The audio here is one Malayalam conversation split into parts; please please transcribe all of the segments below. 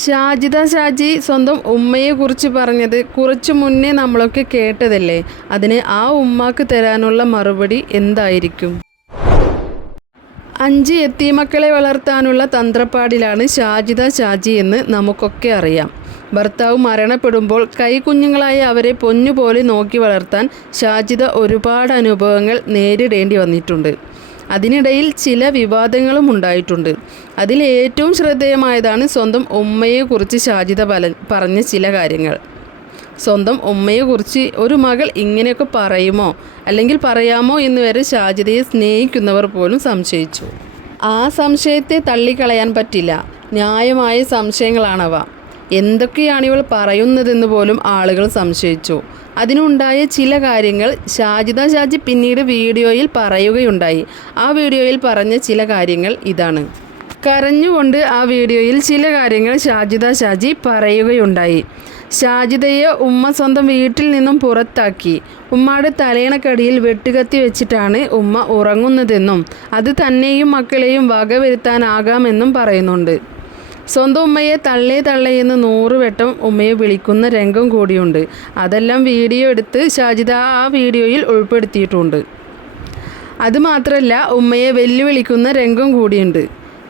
ഷാജിദ ഷാജി സ്വന്തം ഉമ്മയെക്കുറിച്ച് പറഞ്ഞത് കുറച്ചു മുന്നേ നമ്മളൊക്കെ കേട്ടതല്ലേ? അതിന് ആ ഉമ്മാക്ക് തരാനുള്ള മറുപടി എന്തായിരിക്കും? അഞ്ച് എത്തിമക്കളെ വളർത്താനുള്ള തന്ത്രപ്പാടിലാണ് ഷാജിദ ഷാജി എന്ന് നമുക്കൊക്കെ അറിയാം. ഭർത്താവ് മരണപ്പെടുമ്പോൾ കൈക്കുഞ്ഞുങ്ങളായ അവരെ പൊന്നുപോലെ നോക്കി വളർത്താൻ ഷാജിദ ഒരുപാട് അനുഭവങ്ങൾ നേരിടേണ്ടി വന്നിട്ടുണ്ട്. അതിനിടയിൽ ചില വിവാദങ്ങളും ഉണ്ടായിട്ടുണ്ട്. അതിൽ ഏറ്റവും ശ്രദ്ധേയമായതാണ് സ്വന്തം ഉമ്മയെക്കുറിച്ച് ഷാജിദ പല പറഞ്ഞ ചില കാര്യങ്ങൾ. സ്വന്തം ഉമ്മയെക്കുറിച്ച് ഒരു മകൾ ഇങ്ങനെയൊക്കെ പറയുമോ? അല്ലെങ്കിൽ പറയാമോ എന്ന് വരെ ഷാജിദയെ സ്നേഹിക്കുന്നവർ പോലും സംശയിച്ചു. ആ സംശയത്തെ തള്ളിക്കളയാൻ പറ്റില്ല. ന്യായമായ സംശയങ്ങളാണവ. എന്തൊക്കെയാണ് ഇവൾ പറയുന്നതെന്ന് പോലും ആളുകൾ സംശയിച്ചു. അതിനുണ്ടായ ചില കാര്യങ്ങൾ ഷാജിദ ഷാജി പിന്നീട് വീഡിയോയിൽ പറയുകയുണ്ടായി. ആ വീഡിയോയിൽ പറഞ്ഞ ചില കാര്യങ്ങൾ ഇതാണ്. കരഞ്ഞുകൊണ്ട് ആ വീഡിയോയിൽ ചില കാര്യങ്ങൾ ഷാജിദ ഷാജി പറയുകയുണ്ടായി. ഷാജിദയെ ഉമ്മ സ്വന്തം വീട്ടിൽ നിന്നും പുറത്താക്കി. ഉമ്മയുടെ തലയിണക്കടിയിൽ വെട്ടുകത്തി വെച്ചിട്ടാണ് ഉമ്മ ഉറങ്ങുന്നതെന്നും അത് തന്നെയും മക്കളെയും വകവരുത്താനാകാമെന്നും പറയുന്നുണ്ട്. സ്വന്തം ഉമ്മയെ തള്ളേ തള്ളേ എന്ന് നൂറ് വട്ടം ഉമ്മയെ വിളിക്കുന്ന രംഗം കൂടിയുണ്ട്. അതെല്ലാം വീഡിയോ എടുത്ത് ഷാജിദ ആ വീഡിയോയിൽ ഉൾപ്പെടുത്തിയിട്ടുണ്ട്. അതുമാത്രമല്ല ഉമ്മയെ വെല്ലുവിളിക്കുന്ന രംഗം കൂടിയുണ്ട്.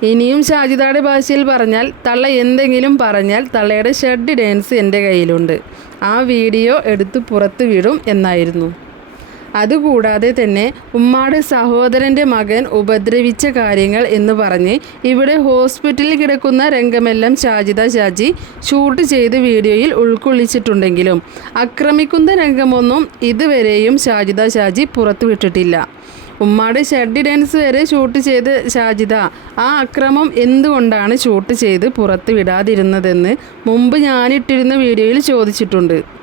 ഇനിയും ഷാജിദയുടെ ഭാഷയിൽ പറഞ്ഞാൽ തള്ള എന്തെങ്കിലും പറഞ്ഞാൽ തള്ളയുടെ ഷെഡ് ഡാൻസ് എന്റെ കയ്യിലുണ്ട്. ആ വീഡിയോ എടുത്ത് പുറത്ത് വിടും എന്നായിരുന്നു. അതുകൂടാതെ തന്നെ ഉമ്മാട് സഹോദരന്റെ മകൻ ഉപദ്രവിച്ച കാര്യങ്ങൾ എന്ന് പറഞ്ഞ് ഇവിടെ ഹോസ്പിറ്റലിൽ കിടക്കുന്ന രംഗമെല്ലാം ഷാജിദ ഷാജി ഷൂട്ട് ചെയ്ത് വീഡിയോയിൽ ഉൾക്കൊള്ളിച്ചിട്ടുണ്ടെങ്കിലും ആക്രമിക്കുന്ന രംഗമൊന്നും ഇതുവരെയും ഷാജിദ ഷാജി പുറത്തുവിട്ടിട്ടില്ല. ഉമ്മാട് ഷെഡ് ഡാൻസ് വരെ ഷൂട്ട് ചെയ്ത് ഷാജിദ ആ അക്രമം എന്തുകൊണ്ടാണ് ഷൂട്ട് ചെയ്ത് പുറത്ത് വിടാതിരുന്നതെന്ന് മുമ്പ് ഞാനിട്ടിരുന്ന വീഡിയോയിൽ ചോദിച്ചിട്ടുണ്ട്.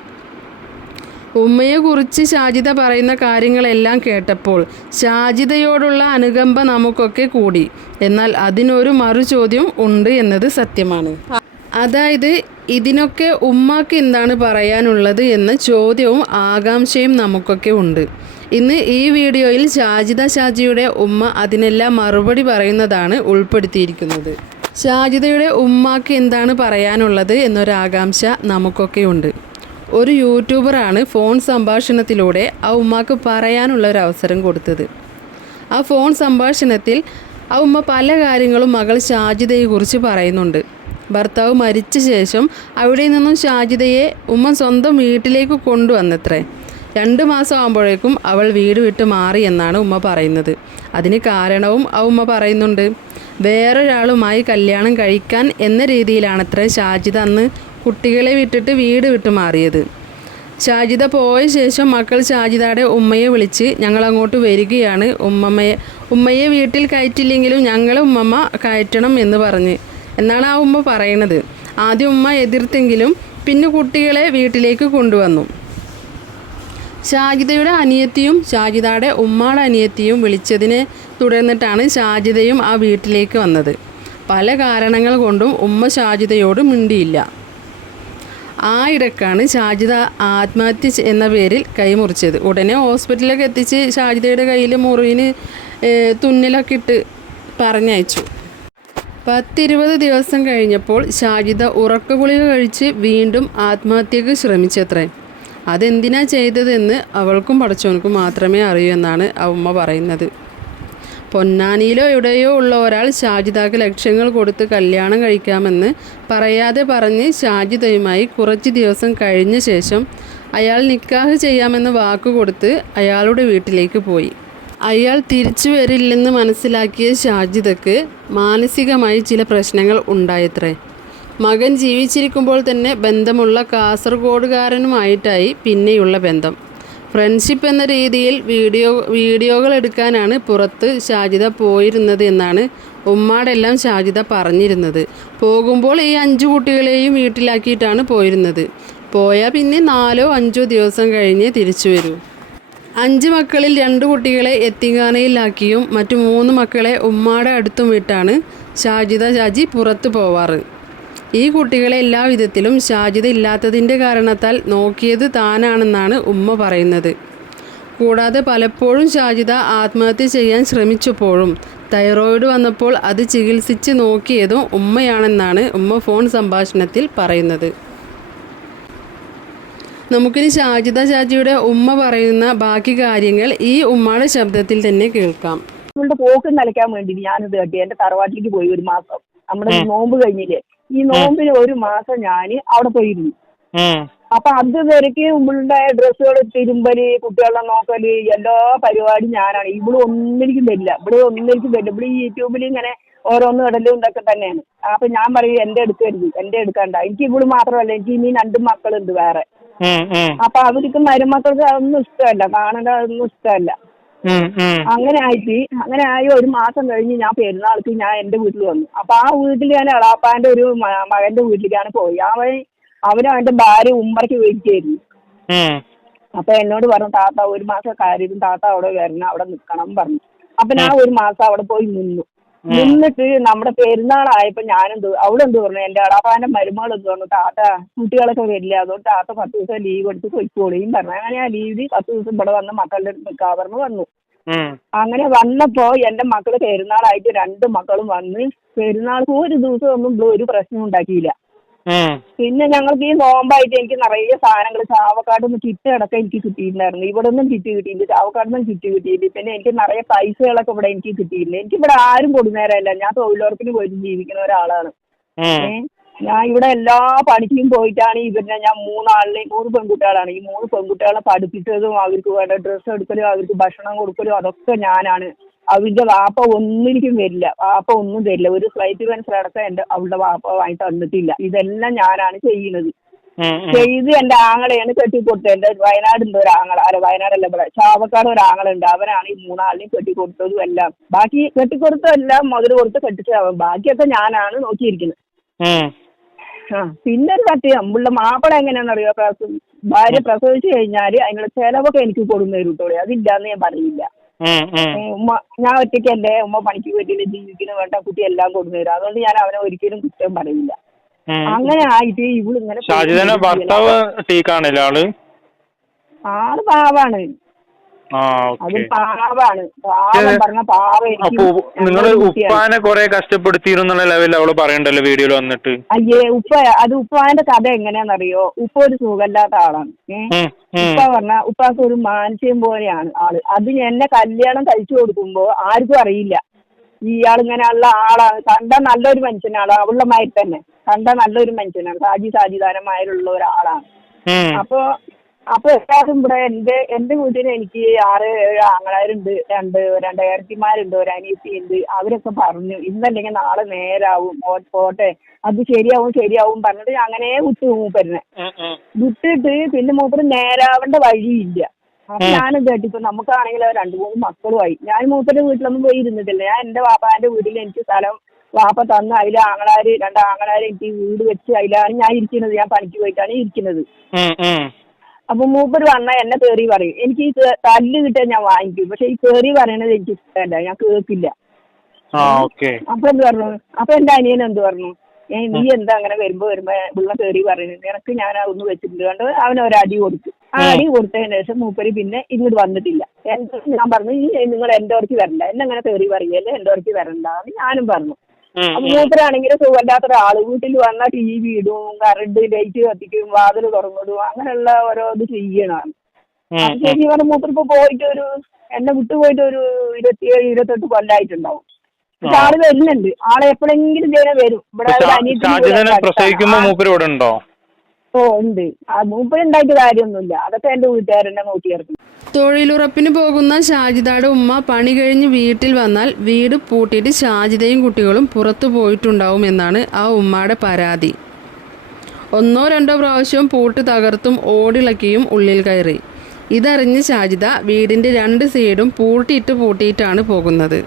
ഉമ്മയെക്കുറിച്ച് ഷാജിദ പറയുന്ന കാര്യങ്ങളെല്ലാം കേട്ടപ്പോൾ ഷാജിദയോടുള്ള അനുകമ്പ നമുക്കൊക്കെ കൂടി. എന്നാൽ അതിനൊരു മറു ചോദ്യം ഉണ്ട് എന്നത് സത്യമാണ്. അതായത് ഇതിനൊക്കെ ഉമ്മാക്ക് എന്താണ് പറയാനുള്ളത് എന്ന ചോദ്യവും ആകാംക്ഷയും നമുക്കൊക്കെ ഉണ്ട്. ഇന്ന് ഈ വീഡിയോയിൽ ഷാജിദ ഷാജിയുടെ ഉമ്മ അതിനെല്ലാം മറുപടി പറയുന്നതാണ് ഉൾപ്പെടുത്തിയിരിക്കുന്നത്. ഷാജിദയുടെ ഉമ്മാക്ക് എന്താണ് പറയാനുള്ളത് എന്നൊരാകാംക്ഷ നമുക്കൊക്കെ ഉണ്ട്. ഒരു യൂട്യൂബറാണ് ഫോൺ സംഭാഷണത്തിലൂടെ ആ ഉമ്മാക്ക് പറയാനുള്ള ഒരു അവസരം കൊടുത്തത്. ആ ഫോൺ സംഭാഷണത്തിൽ ആ ഉമ്മ പല കാര്യങ്ങളും മകൾ ഷാജിതയെക്കുറിച്ച് പറയുന്നുണ്ട്. ഭർത്താവ് മരിച്ച ശേഷം അവിടെ നിന്നും ഷാജിതയെ ഉമ്മ സ്വന്തം വീട്ടിലേക്ക് കൊണ്ടുവന്നത്രേ. രണ്ട് മാസം ആകുമ്പോഴേക്കും അവൾ വീട് വിട്ട് മാറി എന്നാണ് ഉമ്മ പറയുന്നത്. അതിന് കാരണവും ആ ഉമ്മ പറയുന്നുണ്ട്. വേറൊരാളുമായി കല്യാണം കഴിക്കാൻ എന്ന രീതിയിലാണത്രേ ഷാജിത അന്ന് കുട്ടികളെ വിട്ടിട്ട് വീട് വിട്ട് മാറിയത്. ഷാജിദ പോയ ശേഷം മക്കൾ ഷാജിദയുടെ ഉമ്മയെ വിളിച്ച് ഞങ്ങൾ അങ്ങോട്ട് വരികയാണ്. ഉമ്മമ്മയെ ഉമ്മയെ വീട്ടിൽ കയറ്റില്ലെങ്കിലും ഞങ്ങൾ ഉമ്മമ്മ കയറ്റണം എന്ന് പറഞ്ഞ്. എന്നാണ് ആ ഉമ്മ പറയണത്. ആദ്യം ഉമ്മ എതിർത്തെങ്കിലും പിന്നെ കുട്ടികളെ വീട്ടിലേക്ക് കൊണ്ടുവന്നു. ഷാജിദയുടെ അനിയത്തിയും ഷാജിദയുടെ ഉമ്മയുടെ അനിയത്തിയും വിളിച്ചതിനെ തുടർന്നിട്ടാണ് ഷാജിദയും ആ വീട്ടിലേക്ക് വന്നത്. പല കാരണങ്ങൾ കൊണ്ടും ഉമ്മ ഷാജിദയോട് മിണ്ടിയില്ല. ആ ഇടക്കാണ് ഷാജിദ ആത്മഹത്യ എന്ന പേരിൽ കൈമുറിച്ചത്. ഉടനെ ഹോസ്പിറ്റലിലൊക്കെ എത്തിച്ച് ഷാജിദയുടെ കയ്യിൽ മുറിവിന് തുന്നിലൊക്കെ ഇട്ട് പറഞ്ഞയച്ചു. പത്തിരുപത് ദിവസം കഴിഞ്ഞപ്പോൾ ഷാജിദ ഉറക്കഗുളിക കഴിച്ച് വീണ്ടും ആത്മഹത്യക്ക് ശ്രമിച്ചത്രേ. അതെന്തിനാ ചെയ്തതെന്ന് അവൾക്കും പഠിച്ചവനക്കും മാത്രമേ അറിയൂ എന്നാണ് ആ ഉമ്മ പറയുന്നത്. പൊന്നാനിയിലോ എവിടെയോ ഉള്ള ഒരാൾ ഷാജിദാക്ക് ലക്ഷ്യങ്ങൾ കൊടുത്ത് കല്യാണം കഴിക്കാമെന്ന് പറയാതെ പറഞ്ഞ് ഷാജിദയുമായി കുറച്ച് ദിവസം കഴിഞ്ഞ ശേഷം അയാൾ നിക്കാഹ് ചെയ്യാമെന്ന് വാക്ക് കൊടുത്ത് അയാളുടെ വീട്ടിലേക്ക് പോയി. അയാൾ തിരിച്ചു വരില്ലെന്ന് മനസ്സിലാക്കിയ ഷാജിദക്ക് മാനസികമായി ചില പ്രശ്നങ്ങൾ ഉണ്ടായത്രേ. മകൻ ജീവിച്ചിരിക്കുമ്പോൾ തന്നെ ബന്ധമുള്ള കാസർഗോഡുകാരനുമായിട്ടായി പിന്നെയുള്ള ബന്ധം. ഫ്രണ്ട്ഷിപ്പ് എന്ന രീതിയിൽ വീഡിയോ വീഡിയോകൾ എടുക്കാനാണ് പുറത്ത് ഷാജിദ പോയിരുന്നത് എന്നാണ് ഉമ്മാടെല്ലാം ഷാജിദ പറഞ്ഞിരുന്നത്. പോകുമ്പോൾ ഈ അഞ്ചു കുട്ടികളെയും വീട്ടിലാക്കിയിട്ടാണ് പോയിരുന്നത്. പോയാൽ പിന്നെ നാലോ അഞ്ചോ ദിവസം കഴിഞ്ഞ് തിരിച്ചു വരൂ. അഞ്ച് മക്കളിൽ രണ്ട് കുട്ടികളെ എത്തിങ്ങാനയിലാക്കിയും മറ്റു മൂന്ന് മക്കളെ ഉമ്മാടെ അടുത്തും വിട്ടാണ് ഷാജിദ ഷാജി പുറത്ത് പോവാറ്. ഈ കുട്ടികളെ എല്ലാ വിധത്തിലും ഷാജിദ ഇല്ലാത്തതിന്റെ കാരണത്താൽ നോക്കിയത് താനാണെന്നാണ് ഉമ്മ പറയുന്നത്. കൂടാതെ പലപ്പോഴും ഷാജിദ ആത്മഹത്യ ചെയ്യാൻ ശ്രമിച്ചപ്പോഴും തൈറോയിഡ് വന്നപ്പോൾ അത് ചികിത്സിച്ച് നോക്കിയതും ഉമ്മയാണെന്നാണ് ഉമ്മ ഫോൺ സംഭാഷണത്തിൽ പറയുന്നത്. നമുക്കിനി ഷാജിദ ഷാജിയുടെ ഉമ്മ പറയുന്ന ബാക്കി കാര്യങ്ങൾ ഈ ഉമ്മയുടെ ശബ്ദത്തിൽ തന്നെ കേൾക്കാം. നമ്മളുടെ പോക്ക് നിലയ്ക്കാൻ വേണ്ടി ഞാനിത് കേട്ടി. എന്റെ തറവാട്ടിലേക്ക് പോയി ഒരു മാസം. നമ്മുടെ നോമ്പ് കഴിഞ്ഞില്ലേ? ഈ നോമ്പിന് ഒരു മാസം ഞാൻ അവിടെ പോയിരുന്നു. അപ്പൊ അത് വരയ്ക്ക് ഇവളുടെ ഡ്രസ്സുകൾ തിരുമ്പൽ കുട്ടികളെ നോക്കൽ എല്ലാ പരിപാടിയും ഞാനാണ്. ഇവിടെ ഒന്നിനും വരില്ല ഇവിടെ ഒന്നിനും വരില്ല ഇവിടെ യൂട്യൂബിൽ ഇങ്ങനെ ഓരോന്നും ഇടലും ഇതൊക്കെ തന്നെയാണ്. അപ്പൊ ഞാൻ പറയും എന്റെ എടുക്കരുത്. എന്റെ എടുക്കണ്ട. എനിക്ക് ഇവിടെ മാത്രമല്ല. എനിക്ക് ഇനി രണ്ട് മക്കളുണ്ട് വേറെ. അപ്പൊ അവർക്ക് മരുമക്കൾക്ക് അതൊന്നും ഇഷ്ടമല്ല. കാണേണ്ട അതൊന്നും ഇഷ്ടമല്ല. അങ്ങനെ ആയിട്ട് അങ്ങനെ ആയി ഒരു മാസം കഴിഞ്ഞ് ഞാൻ പെരുന്നാൾക്ക് ഞാൻ എന്റെ വീട്ടിൽ വന്നു. അപ്പൊ ആ വീട്ടിൽ ഞാൻ എളാപ്പാന്റെ ഒരു മകന്റെ വീട്ടിലേക്കാണ് പോയി. അവൻ അവനും അവന്റെ ഭാര്യ ഉമ്മറയ്ക്ക് വേടിച്ചായിരുന്നു ഉം. അപ്പൊ എന്നോട് പറഞ്ഞു താത്ത ഒരു മാസം കാര്യം താത്ത അവിടെ വരണം അവിടെ നിക്കണം പറഞ്ഞു. അപ്പൊ ഞാൻ ഒരു മാസം അവിടെ പോയി നിന്നു. നിന്നിട്ട് നമ്മുടെ പെരുന്നാളായപ്പോ ഞാനെന്ത് അവിടെ എന്ത് പറഞ്ഞു? എന്റെ അടാപ്പാന്റെ മരുമകൾ എന്ത് പറഞ്ഞു? താത്ത കുട്ടികളൊക്കെ വരില്ല. അതുകൊണ്ട് താത്ത പത്ത് ദിവസം ലീവ് എടുത്ത് പൊയ്ക്കോളിയും പറഞ്ഞു. അങ്ങനെ ആ ലീവിൽ പത്ത് ദിവസം ഇവിടെ വന്ന മക്കളുടെ അടുത്ത് പറഞ്ഞു വന്നു. അങ്ങനെ വന്നപ്പോ എന്റെ മക്കൾ പെരുന്നാളായിട്ട് രണ്ട് മക്കളും വന്ന് പെരുന്നാൾക്ക് ഒരു ദിവസം ഒന്നും ഒരു പ്രശ്നം ഉണ്ടാക്കിയില്ല. പിന്നെ ഞങ്ങൾക്ക് ഈ നോമ്പായിട്ട് എനിക്ക് നിറയെ സാധനങ്ങൾ ചാവക്കാട് നിന്ന് കിറ്റ് അടക്കം എനിക്ക് കിട്ടിയിട്ടുണ്ടായിരുന്നു. ഇവിടെ ഒന്നും കിറ്റ് കിട്ടിയില്ല ചാവക്കാട് നിന്നും കിറ്റ് കിട്ടിയില്ല. പിന്നെ എനിക്ക് നിറയെ പൈസകളൊക്കെ ഇവിടെ എനിക്ക് കിട്ടിയില്ല. എനിക്ക് ഇവിടെ ആരും കൊടുന്നേരമല്ല ഞാൻ തൊഴിലുറപ്പിന് പോയിട്ട് ജീവിക്കുന്ന ഒരാളാണ്. ഞാൻ ഇവിടെ എല്ലാ പണിക്കും പോയിട്ടാണ് ഇവരുടെ ഞാൻ മൂന്നാളിനെയും മൂന്ന് പെൺകുട്ടികളാണ്. ഈ മൂന്ന് പെൺകുട്ടികളെ പഠിപ്പിച്ചതും അവർക്ക് വേണ്ട ഡ്രസ്സ് എടുക്കലും അവർക്ക് ഭക്ഷണം കൊടുക്കലും അതൊക്കെ ഞാനാണ്. അവരുടെ വാപ്പ ഒന്നിനും വരില്ല വാപ്പ ഒന്നും തരില്ല. ഒരു ഫ്ലൈറ്റ് മനസ്സിലടക്കം എന്റെ അവളുടെ വാപ്പ വാങ്ങി തന്നിട്ടില്ല ഇതെല്ലാം ഞാനാണ് ചെയ്യുന്നത്. ചെയ്ത് എന്റെ ആങ്ങളെയാണ് കെട്ടിക്കൊടുത്തത്. എന്റെ വയനാടുണ്ട് ഒരു ആങ്ങള അല്ല വയനാടല്ല ഇവിടെ ചാവക്കാട് ഒരു ആങ്ങളുണ്ട് അവനാണ് ഈ മൂന്നാളിനെയും കെട്ടിക്കൊടുത്തതും എല്ലാം. ബാക്കി കെട്ടിക്കൊടുത്തതെല്ലാം മുതൽ കൊടുത്ത് കെട്ടിച്ചവൻ ബാക്കിയൊക്കെ ഞാനാണ് നോക്കിയിരിക്കുന്നത്. ആ പിന്നെ ഒരു സത്യം നമ്മളുടെ മാപ്പിള എങ്ങനെയാണെന്നറിയോ ഭാര്യ പ്രസവിച്ചു കഴിഞ്ഞാൽ അതിനുള്ള ചെലവൊക്കെ എനിക്ക് കൊടുന്നു തരും കേട്ടോ. അതില്ലാന്ന് ഞാൻ പറയില്ല. ഉമ്മ ഞാൻ ഒറ്റയ്ക്കല്ലേ ഉമ്മ പണിക്ക് വീട്ടിൽ ജീവിക്കുന്ന വേണ്ട കുട്ടി എല്ലാം തരും. അതുകൊണ്ട് ഞാൻ അവനെ ഒരിക്കലും കുറ്റം പറയില്ല. അങ്ങനെ ആയിട്ട് ഇവൾ ഇങ്ങനെ ഷാജിദന്റെ ഭർത്താവ് ആൾ പാവാണ്. അപ്പൊ നിങ്ങൾ ഉപ്പാനെ കൊറേ കഷ്ടപ്പെടുത്തിയിരുന്നുള്ള ലെവലിൽ അവൾ പറയണ്ടല്ലോ വീഡിയോയിൽ വന്നിട്ട്? അയ്യേ ഉപ്പ അത് ഉപ്പാന്റെ കഥ എങ്ങനെയാണെന്നറിയോ? ഉപ്പ ഒരു സുഖമില്ലാത്ത ആളാണ്. ഉപ്പ പറഞ്ഞ ഉപ്പാക്ക് ഒരു മാനസികം പോലെയാണ് ആൾ. അത് എന്നെ കല്യാണം കഴിച്ചു കൊടുക്കുമ്പോ ആർക്കും അറിയില്ല. ഉള്ള ആളാണ്. കണ്ട നല്ലൊരു മനുഷ്യനാണ്. അവളുടെ മാതിരി തന്നെ. കണ്ട നല്ലൊരു മനുഷ്യനാണ്. സാജി സാജിദാനമായുള്ള ഒരാളാണ്. അപ്പൊ അപ്പൊ എല്ലാവരും ഇവിടെ എന്റെ എന്റെ വീട്ടിൽ എനിക്ക് ആറ് ഏഴ് ആങ്ങളാരുണ്ട് രണ്ട് രണ്ടേരത്തിമാരുണ്ട് ഒരു അനിയത്തിയുണ്ട്. അവരൊക്കെ പറഞ്ഞു ഇന്നല്ലെങ്കിൽ നാളെ നേരാവും പോട്ടെ. അത് ശരിയാവും ശരിയാവും പറഞ്ഞിട്ട് അങ്ങനെ വിട്ടു മൂപ്പരനെ. വിട്ടിട്ട് പിന്നെ മൂപ്പര് നേരാവേണ്ട വഴിയില്ല. അപ്പൊ ഞാനും കേട്ടിപ്പോ നമുക്കാണെങ്കിൽ രണ്ടു മൂന്ന് മക്കളുമായി. ഞാൻ മൂപ്പരുടെ വീട്ടിലൊന്നും പോയി ഇരുന്നിട്ടില്ല. ഞാൻ എന്റെ വാപ്പാന്റെ വീട്ടിൽ എനിക്ക് സ്ഥലം വാപ്പ തന്ന അതിൽ ആങ്ങളാര് രണ്ട് ആങ്ങളാര് എനിക്ക് വീട് വെച്ച് അതിലാണ് ഞാൻ ഇരിക്കുന്നത്. ഞാൻ പണിക്ക് പോയിട്ടാണ് ഇരിക്കുന്നത്. അപ്പൊ മൂപ്പര് വന്നാ എന്നെ കേറി പറയും. എനിക്ക് ഈ തല്ല് കിട്ടാൻ ഞാൻ വാങ്ങിക്കും. പക്ഷെ ഈ കേറി പറയണത് എനിക്ക് ഇഷ്ടമല്ല. ഞാൻ കേൾക്കില്ല. അപ്പൊ എന്ത് പറഞ്ഞു? അപ്പൊ എന്റെ അനിയൻ എന്ത് പറഞ്ഞു? ഏ നീ എന്താ അങ്ങനെ വരുമ്പോ വരുമ്പോ പിള്ള കേറി പറയുന്നത് നിനക്ക് ഞാൻ ഒന്ന് വെച്ചിട്ടുണ്ട് കണ്ട് അവന് ഒരു അടി കൊടുത്തു. ആ അടി കൊടുത്തതിന് ശേഷം മൂപ്പര് പിന്നെ ഇങ്ങോട്ട് വന്നിട്ടില്ല. ഞാൻ പറഞ്ഞു ഈ നിങ്ങൾ എന്റെ ഓർക്ക് വരണ്ട. എന്നെ അങ്ങനെ കേറി പറയല്ലേ? എന്റെ ഓർക്ക് വരണ്ട. എന്ന് ഞാനും പറഞ്ഞു. മൂപ്പരാണെങ്കിൽ സുഖമില്ലാത്ത ഒരാൾ വീട്ടിൽ വന്നാൽ ടി വി ഇടും കറണ്ട് ലൈറ്റ് കത്തിക്കും വാതിൽ തുറന്നിടും അങ്ങനെയുള്ള ഓരോ ഇത് ചെയ്യണം ശരി പറഞ്ഞ മൂപ്പരിപ്പോ പോയിട്ട് ഒരു എന്നെ വിട്ടുപോയിട്ട് ഒരു ഇരുപത്തിയേഴ് ഇരുപത്തെട്ട് കൊല്ലായിട്ടുണ്ടാവും. പക്ഷെ ആൾ വരുന്നുണ്ട്. ആളെ എപ്പോഴെങ്കിലും ഇതേ വരും. ഇവിടെ പ്രസവിക്കുമ്പോ മൂപ്പര് ഇവിടെ ഉണ്ടോ? ഓ ഉണ്ട്. ആ മൂപ്പരുണ്ടായിട്ട് കാര്യമൊന്നുമില്ല. അതൊക്കെ എന്റെ വീട്ടുകാരെന്നെ നോക്കിയായിരുന്നു തൊഴിലുറപ്പിന് പോകുന്ന ഷാജിദയുടെ ഉമ്മ പണി കഴിഞ്ഞ് വീട്ടിൽ വന്നാൽ വീട് പൂട്ടിയിട്ട് ഷാജിദയും കുട്ടികളും പുറത്തു പോയിട്ടുണ്ടാവും എന്നാണ് ആ ഉമ്മയുടെ പരാതി. ഒന്നോ രണ്ടോ പ്രാവശ്യം പൂട്ട് തകർത്തും ഓടിളക്കിയും ഉള്ളിൽ കയറി. ഇതറിഞ്ഞ് ഷാജിദ വീടിന്റെ രണ്ട് സൈഡും പൂട്ടിയിട്ട് പൂട്ടിയിട്ടാണ് പോകുന്നത്.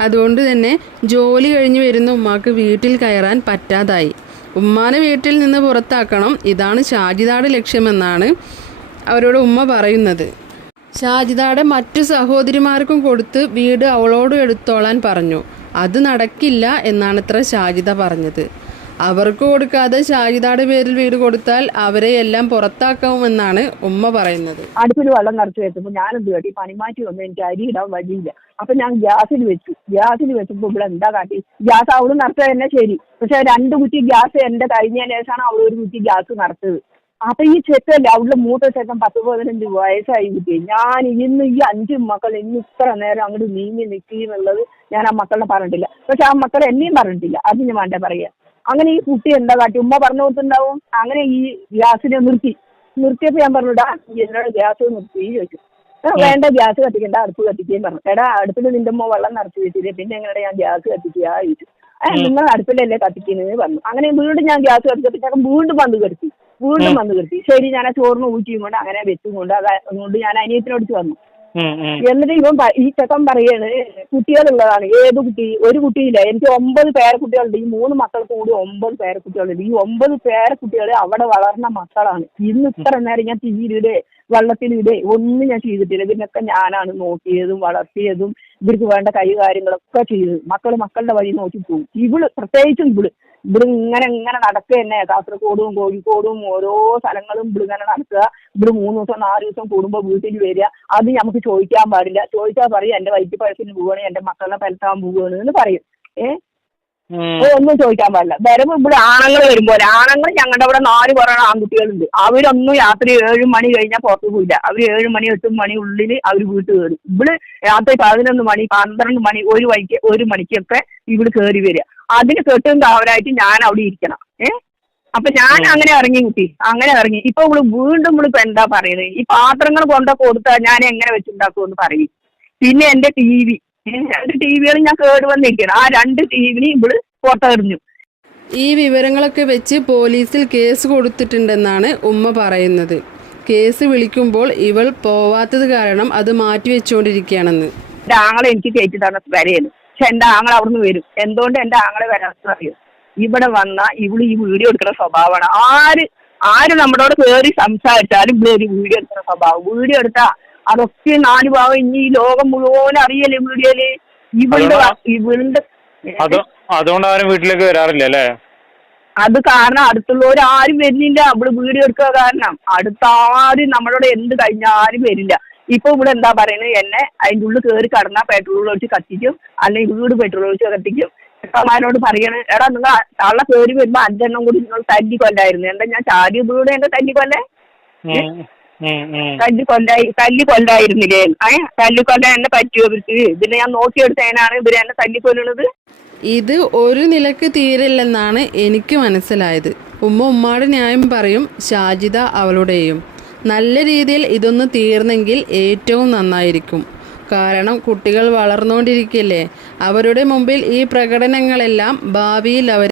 അതുകൊണ്ട് തന്നെ ജോലി കഴിഞ്ഞ് വരുന്ന ഉമ്മാക്ക് വീട്ടിൽ കയറാൻ പറ്റാതായി. ഉമ്മാനെ വീട്ടിൽ നിന്ന് പുറത്താക്കണം. ഇതാണ് ഷാജിദാടെ ലക്ഷ്യമെന്നാണ് അവരോട് ഉമ്മ പറയുന്നത്. ഷാജിദാടെ മറ്റു സഹോദരിമാർക്കും കൊടുത്ത് വീട് അവളോട് എടുത്തോളാൻ പറഞ്ഞു. അത് നടക്കില്ല എന്നാണത്ര ഷാജിദ പറഞ്ഞത്. അവർക്ക് കൊടുക്കാതെ ഷാജിദയുടെ പേരിൽ വീട് കൊടുത്താൽ അവരെ എല്ലാം പുറത്താക്കാമെന്നാണ് ഉമ്മ പറയുന്നത്. അടുപ്പിൽ വെള്ളം നിറച്ച് വെച്ചപ്പോ ഞാൻ എന്ത് കേട്ടി പണിമാറ്റി വന്ന് എനിക്ക് അരി ഇടാൻ വഴിയില്ല. അപ്പൊ ഞാൻ ഗ്യാസിൽ വെച്ചു. ഗ്യാസിൽ വെച്ചപ്പോൾ ഇവിടെ എന്താ കാട്ടി? ഗ്യാസ് അവിടെ നിറച്ചത് തന്നെ ശരി. പക്ഷെ രണ്ട് കുറ്റി ഗ്യാസ് എന്റെ കഴിഞ്ഞതിന് ശേഷമാണ് അവിടെ ഒരു കുറ്റി ഗ്യാസ് നിറച്ചത്. അപ്പൊ ഈ ചെക്കല്ലേ? അവിടെ മൂത്ത ചെക്കൻ പത്ത് പതിനഞ്ച് വയസ്സായി കുട്ടി ഞാൻ ഇന്ന് ഈ അഞ്ച് മക്കൾ ഇന്ന് ഇത്ര നേരം അങ്ങോട്ട് നീങ്ങി നിൽക്കി എന്നുള്ളത് ഞാൻ ആ മക്കളെ പറഞ്ഞിട്ടില്ല. പക്ഷെ ആ മക്കളെ എന്നെയും പറഞ്ഞിട്ടില്ല. അത് ഞാൻ വേണ്ട പറയാ? അങ്ങനെ ഈ കുട്ടി എന്താ കാട്ടി? ഉമ്മ പറഞ്ഞു കൊടുത്തുണ്ടാവും അങ്ങനെ ഈ ഗ്യാസിനെ നിർത്തി. നിർത്തിയപ്പോ ഞാൻ പറഞ്ഞുടാ എന്നോട് ഗ്യാസ് നിർത്തി? ചോദിച്ചു. "ആ, വേണ്ട ഗ്യാസ് കത്തിക്കണ്ട അടുപ്പ് കത്തിക്കുകയും പറഞ്ഞു. എടാ അടുപ്പിൽ നിന്റെ ഉമ്മ വെള്ളം നിറച്ചു വെച്ചില്ലേ? പിന്നെ എങ്ങനെ ഞാൻ ഗ്യാസ് കത്തിക്കുക? ചോദിച്ചു. നിങ്ങൾ അടുപ്പിലല്ലേ കത്തിക്കുന്നത് പറഞ്ഞു. അങ്ങനെ വീണ്ടും ഞാൻ ഗ്യാസ് കത്തിച്ചപ്പോൾ വീണ്ടും വന്ന് കെടുത്തി. വീണ്ടും വന്ന് കെടുത്തി. ശരി ഞാൻ ആ ചോറിന് ഊറ്റിയും കൊണ്ട് അങ്ങനെ വെച്ചും കൊണ്ട് അത് അതുകൊണ്ട് ഞാൻ അനിയത്തിനോട് വന്നു. എന്നിട്ട് ഇവൻ ഈ ചെക്കൻ പറയാണ് കുട്ടികളുള്ളതാണ്. ഏത് കുട്ടി? ഒരു കുട്ടിയില്ല. എനിക്ക് ഒമ്പത് പേരക്കുട്ടികളുണ്ട് ഈ മൂന്ന് മക്കൾക്ക് കൂടി ഒമ്പത് പേരക്കുട്ടികളുണ്ട് ഈ ഒമ്പത് പേരക്കുട്ടികൾ അവിടെ വളർന്ന മക്കളാണ്. ഇന്ന് ഇത്ര നേരം ഞാൻ തീരിടെ വെള്ളത്തിലിടെ ഒന്നും ഞാൻ ചെയ്തിട്ടില്ല. ഇതിനൊക്കെ ഞാനാണ് നോക്കിയതും വളർത്തിയതും ഇവർക്ക് വേണ്ട കൈ കാര്യങ്ങളൊക്കെ ചെയ്തത്. മക്കൾ മക്കളുടെ വഴി നോക്കി പോകും. ഇവൾ പ്രത്യേകിച്ചും ഇവൾ ഇവിടെ ഇങ്ങനെ ഇങ്ങനെ നടക്കുക തന്നെ കാസർഗോഡും കോഴിക്കോടും ഓരോ സ്ഥലങ്ങളും ഇവിടെ ഇങ്ങനെ നടക്കുക. ഇവിടെ മൂന്ന് ദിവസം നാല് ദിവസം കൂടുമ്പോൾ വീട്ടിൽ വരിക. അത് നമുക്ക് ചോദിക്കാൻ പാടില്ല. ചോദിച്ചാൽ പറയും എന്റെ വൈദ്യ പഴത്തിന് പോവുകയാണ് എന്റെ മക്കളെ പരത്താൻ പോവുകയാണ് എന്ന് പറയും. ഏ? ഉം. ഓ, ഒന്നും ചോദിക്കാൻ പാടില്ല. വരുമ്പോ ഇവിടെ ആണുങ്ങൾ വരുമ്പോൾ ആണുങ്ങൾ ഞങ്ങളുടെ അവിടെ നാല് പറയുന്ന ആൺകുട്ടികളുണ്ട്. അവരൊന്നും രാത്രി ഏഴ് മണി കഴിഞ്ഞാൽ പുറത്ത് പോയില്ല അവർ ഏഴ് മണി എട്ട് മണി ഉള്ളിൽ അവർ വീട്ടിൽ കയറും. ഇവിടെ രാത്രി പതിനൊന്ന് മണി പന്ത്രണ്ട് മണി ഒരു വഴിക്ക് ഒരു മണിക്കൊക്കെ ഇവിടെ കയറി വരിക. അതിന് കെട്ടും കാവലായിട്ട് ഞാൻ അവിടെ ഇരിക്കണം. ഏ? അപ്പൊ ഞാൻ അങ്ങനെ ഇറങ്ങി കുട്ടി. അങ്ങനെ ഇറങ്ങി. ഇപ്പൊ ഇവൾ വീണ്ടും ഇവിടെ ഇപ്പൊ എന്താ പറയുന്നത് ഈ പാത്രങ്ങൾ കൊണ്ട കൊടുത്താൽ ഞാൻ എങ്ങനെ വെച്ചുണ്ടാക്കുമെന്ന് പറയും. പിന്നെ എന്റെ ടി വി. രണ്ട് ടി വികൾ ഞാൻ കേട് വന്നിരിക്കണം ആ രണ്ട് ടി വിന് ഇവൾ ഫോട്ടോ എറിഞ്ഞു. ഈ വിവരങ്ങളൊക്കെ വെച്ച് പോലീസിൽ കേസ് കൊടുത്തിട്ടുണ്ടെന്നാണ് ഉമ്മ പറയുന്നത്. കേസ് വിളിക്കുമ്പോൾ ഇവൾ പോവാത്തത് കാരണം അത് മാറ്റിവെച്ചുകൊണ്ടിരിക്കുകയാണെന്ന് എന്റെ ആങ്ങളെ എനിക്ക് കയറ്റി തന്ന വരെയാണ്. പക്ഷെ എന്റെ ആങ്ങളെ അവിടുന്ന് വരും. എന്തുകൊണ്ട് എന്റെ ആങ്ങളെ വരാമെന്ന് അറിയും? ഇവിടെ വന്ന ഇവൾ ഈ വീഡിയോ എടുക്കുന്ന സ്വഭാവമാണ്. ആര് ആര് നമ്മളോട് കയറി സംസാരിച്ചാലും ഇവിടെ ഒരു വീഡിയോ എടുക്കുന്ന സ്വഭാവം. വീഡിയോ എടുത്താ അതൊക്കെ നാല് ഭാഗം. ഇനി ഈ ലോകം മുഴുവൻ അറിയൽ വീഡിയോയിൽ ഇവളുടെ ഇവിടെ ഇവളുടെ അത് അതുകൊണ്ട് ആരും വീട്ടിലേക്ക് വരാറില്ല അല്ലേ? അത് കാരണം അടുത്തുള്ളവർ ആരും വരുന്നില്ല. ഇവിടെ വീട് എടുക്കുക കാരണം അടുത്ത ആരും നമ്മളോട് എന്ത് കഴിഞ്ഞാലും വരില്ല. ഇപ്പൊ ഇവിടെ എന്താ പറയുന്നത്? എന്നെ അതിന്റെ ഉള്ളിൽ കയറി കടന്നാൽ പെട്രോൾ ഒഴിച്ച് കത്തിക്കും. അല്ലെങ്കിൽ വീട് പെട്രോൾ ഒഴിച്ച് കത്തിക്കും. ചെക്കന്മാരോട് പറയണ എടാ നിങ്ങൾ തള്ള കയറി വരുമ്പോ അഞ്ചെണ്ണം കൂടി നിങ്ങൾ തല്ലി കൊല്ലായിരുന്നു എന്താ ഞാൻ ചാടി വീട് എന്റെ തല്ലി കൊല്ലേ തല്ലി കൊല്ലായി കല്ല് കൊല്ലായിരുന്നില്ലേ? ഏ? തല്ലി കൊല്ലാൻ എന്നെ പറ്റുമോ ഇവർക്ക് ഇതിനെ ഞാൻ നോക്കിയെടുത്തതിനാണ് ഇവർ എന്നെ തല്ലിക്കൊല്ലുന്നത് ഇത് ഒരു നിലയ്ക്ക് തീരില്ലെന്നാണ് എനിക്ക് മനസ്സിലായത്. ഉമ്മ ഉമ്മാടെ ന്യായം പറയും ഷാജിദ അവളുടെയും. നല്ല രീതിയിൽ ഇതൊന്ന് തീർന്നെങ്കിൽ ഏറ്റവും നന്നായിരിക്കും. കാരണം കുട്ടികൾ വളർന്നുകൊണ്ടിരിക്കില്ലേ അവരുടെ മുമ്പിൽ ഈ പ്രകടനങ്ങളെല്ലാം ഭാവിയിൽ അവർ